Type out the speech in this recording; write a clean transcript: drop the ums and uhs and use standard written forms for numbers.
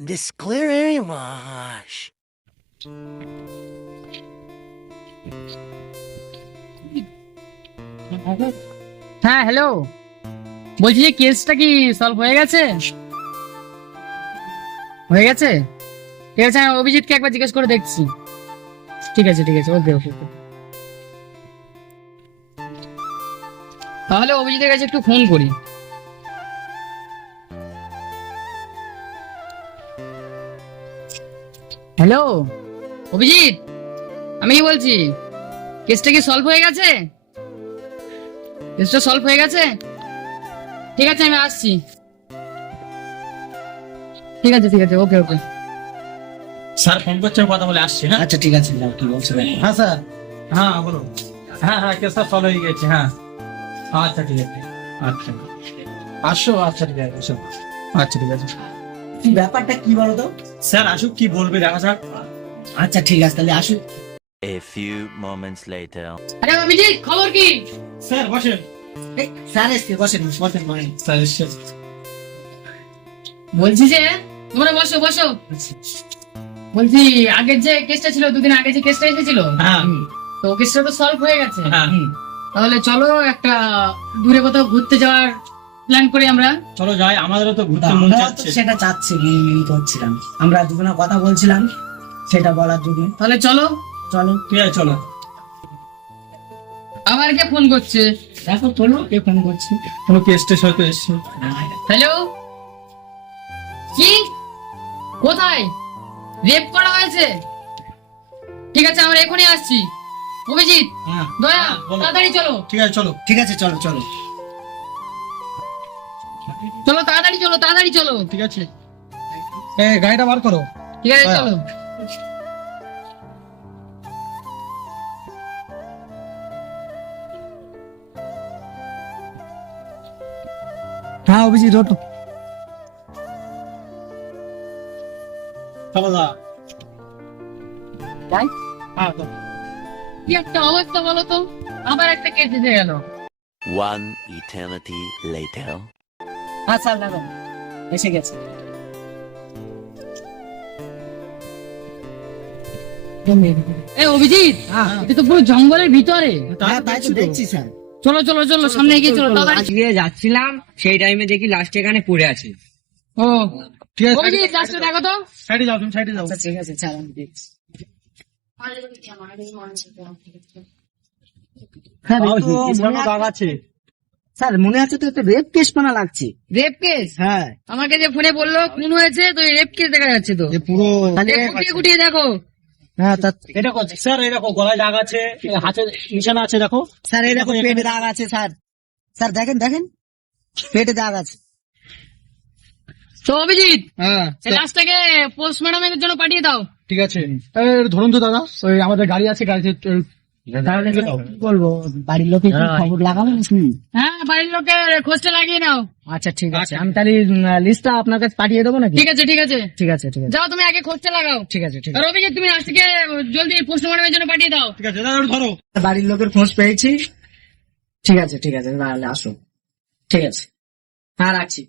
Disclaimer wash. হ্যাঁ hello, বলছি যে কেসটা কি সলভ হয়ে গেছে? হয়ে গেছে, ঠিক আছে। আমি অভিজিৎকে একবার জিজ্ঞেস করে দেখছি। ঠিক আছে ঠিক আছে, ওকে ওকে। তাহলে অভিজিতের কাছে একটু ফোন করি। হ্যালো অভিজিৎ, আমি কি বলছি, কেসটা কি সলভ হয়ে গেছে? কেসটা সলভ হয়ে গেছে, ঠিক আছে আমি আসছি। ঠিক আছে ঠিক আছে, ওকে ওকে। স্যার ফোন করছে, কথা বলে আসছি। হ্যাঁ আচ্ছা ঠিক আছে, যাও, কি বলছো? হ্যাঁ স্যার, হ্যাঁ বলো। হ্যাঁ হ্যাঁ, কেসটা সলভ হয়ে গেছে। হ্যাঁ আচ্ছা ঠিক আছে, আচ্ছা আসো। আচ্ছা ঠিক আছে, আসো। আচ্ছা ঠিক আছে ব্যাপারটা কি বলো তো? স্যার আসুক, কি বলবে দেখা যাক। আচ্ছা ঠিক আছে, তাহলে আসুন। A few moments later. আরে অভিজিৎ, খবর কি? স্যার বসেন। স্যার এসছে, বসেন বসেন বসেন। স্যার এসছে। বলছি যে তোমরা বসো বসো। বলছি আগের যে কেসটা ছিল, দুদিন আগে যে কেসটা এসেছিল, হ্যাঁ তো কেসটা তো সলভ হয়ে গেছে। হ্যাঁ তাহলে চলো একটা দূরে কোথাও ঘুরতে যাওয়ার প্ল্যান করি আমরা। চলো যাই, আমাদেরও তো ঘুরতে মন আমরাও তো চাচ্ছে। সেটা চাচ্ছি, মিনি করছিলাম, আমরা দুজনে কথা বলছিলাম সেটা বলার জন্য। তাহলে চলো। চলো ঠিক আছে চলো। আবার কে ফোন করছে? দেখো, চলো, কে ফোন করছি। কোনো কেস টেস হয়তো এসছে। হ্যালো, কি কোথায় রেপ করা হয়েছে? ঠিক আছে আমরা এখনই আসছি। অভিজিৎ, হ্যাঁ দয়া, হ্যাঁ, বলো। তাড়াতাড়ি চলো। ঠিক আছে চলো। ঠিক আছে, চলো চলো। চলো তাড়াতাড়ি চলো, তাড়াতাড়ি চলো। ঠিক আছে, এই গাড়িটা বার করো। ঠিক আছে দয়া। চলো। হ্যাঁ অভিজিৎ, ওঠো। চলো দা। যাই। হ্যাঁ চলো। কি একটা অবস্থা বলো তো, আবার একটা কেস এসে গেল। One eternity later. হ্যাঁ স্যার, দেখো এসে গেছে। এ অভিজিৎ, হ্যাঁ এটা তো পুরো জঙ্গলের ভিতরে। হ্যাঁ, তাই তো দেখছি স্যার। চলো চলো চলো, সামনে এগিয়ে চলো তাড়াতাড়ি। আজকে যাচ্ছিলাম, সেই টাইমে দেখি লাস্ট এখানে পড়ে আছে। ও ঠিক আছে, অভিজিৎ, লাস্টে দেখো তো। সাইডে যাও, তুমি সাইডে যাও। আচ্ছা ঠিক আছে স্যার, আমি দেখছি। স্যার, বাবা, এ তো কেসটা মনে তো দাগ আছে- আছে। স্যার মনে আছে তো, একটা রেপ কেস মানা লাগছে। Rape case? হ্যাঁ, আমাকে যে ফোনে বললো খুন হয়েছে, তো রেপ কেস দেখা যাচ্ছে তো। এ পুরো তাহলে গুটিয়ে গুটিয়ে দেখো। হ্যাঁ এটা করছে স্যার, এই দেখো গলায় দাগ আছে, হাতে নিশানা আছে দেখো। স্যার, এই দেখো পেটে দাগ আছে স্যার। স্যার দেখেন দেখেন, পেটে দাগ আছে। তো অভিজিৎ, হ্যাঁ লাস্টটাকে পোস্টমর্টমের জন্য পাঠিয়ে দাও। ঠিক আছে। ধরুন তো দাদা, ওই আমাদের গাড়ি আছে, গাড়িতে তাহলে কি বলবো, বাড়ির লোকে কি খবর লাগাবেন? হ্যাঁ, বাড়ির লোকের খোঁজটা লাগিয়ে নাও। আচ্ছা ঠিক আছে, আচ্ছা। আমি তাহলে লিস্টটা আপনার কাছে পাঠিয়ে দেবো নাকি? ঠিক আছে ঠিক আছে, ঠিক আছে ঠিক আছে যাও তুমি আগে খোঁজটা লাগাও। ঠিক আছে ঠিক আর আছে। অভিজিৎ, তুমি লাস্টটাকে জলদি পোস্টমর্টমের জন্য পাঠিয়ে দাও। ঠিক আছে দাদা, একটু ধরো। বাড়ির লোকের খোঁজ পেয়েছি। ঠিক আছে ঠিক আছে, তাহলে আসো। ঠিক আছে, হ্যাঁ রাখছি।